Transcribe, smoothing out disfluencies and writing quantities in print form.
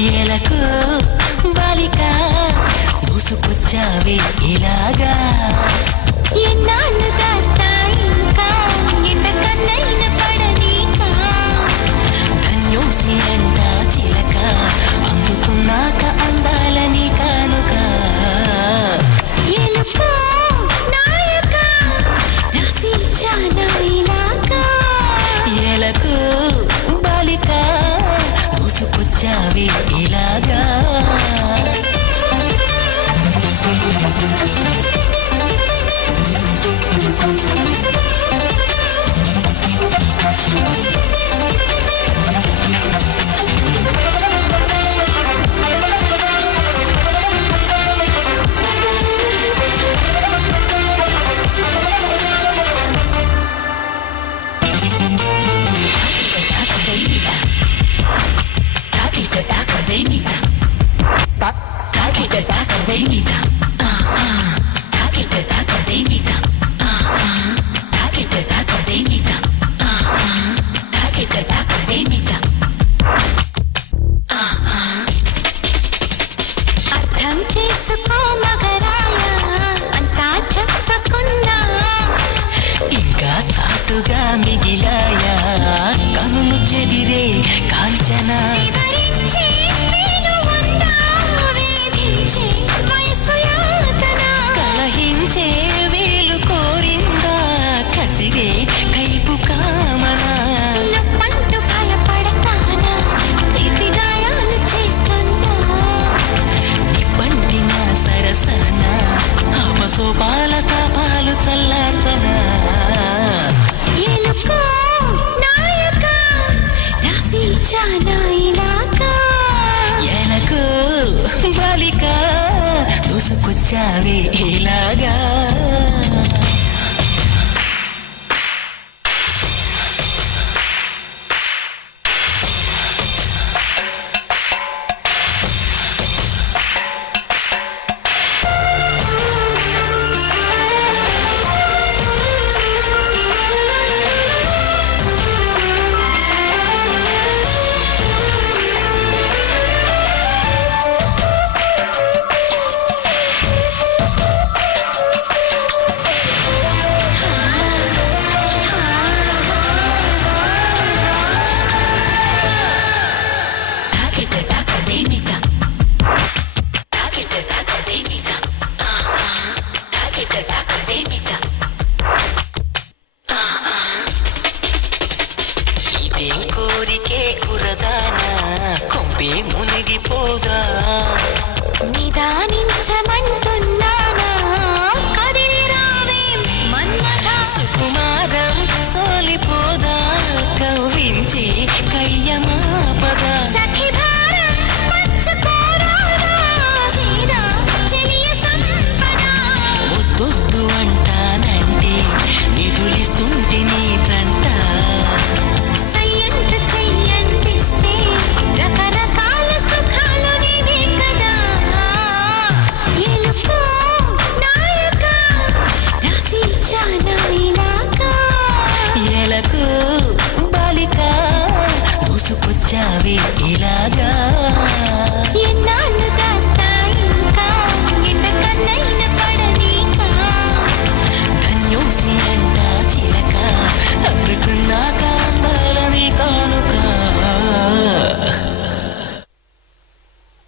ఎలకు బాలిక దూసుకొచ్చావే ఇలాగా ఎన్నాళ్ళు దాస్తా ఇంకా ఎంతకన్నైన పడనీకా ధన్యోస్మి అంట చిలక అందుకున్నాక అందాలని కానుక ఎలుకో నాయక రాసి ఇచ్చానా ఇలాగా ఎలకు బాలిక దూసుకొచ్చావే ఇలాగా అర్థం చేసుకో మగరాయ అంతా చెప్పకున్నా ఇంకా చాటుగా మిగిలాయా కనులు చెదిరే కాంచనా వివరించే వేలువంతా వేధించే వయసు యాతన కలహించే వేలు కోరిందా కసిగే కైపు కామనా నొప్పంటూ భయపడతానా తీపి గాయాలు చేస్తున్నా నిప్పంటిన సరసన అపసోపాల తాపాలు చల్లార్చనా ఎలుకో నాయక రాసి ఇచ్చానా ఇలాగా ఎలకు బాలిక దూసుకొచ్చావే ఇలాగా ఇదేం కోరికే కురదానా కొంపే మునిగిపోదా నిదానించమంటున్నానా కదిలి రావేం మన్మథా సుకుమారం సోలిపోదా కవ్వించి కయ్యమాపదా సఖి భారం పంచుకోరాదా చేదా చెలియ సంపద వద్దొద్దు అంటానంటే నిధులిస్తుంటే నీ జంట సయ్యంత చెయ్యందిస్తే రకరకాల సుఖాలు నీవే కదా ఎలుకో నాయక రాసి ఇచ్చానా ఇలాగా ఎలకు బాలిక దూసుకొచ్చావే ఇలాగా ఎన్నాళ్ళు దాస్తా ఇంకా ఎంతకన్నైన పడనీకా ధన్యోస్మి అంట చిలక అందుకున్నాక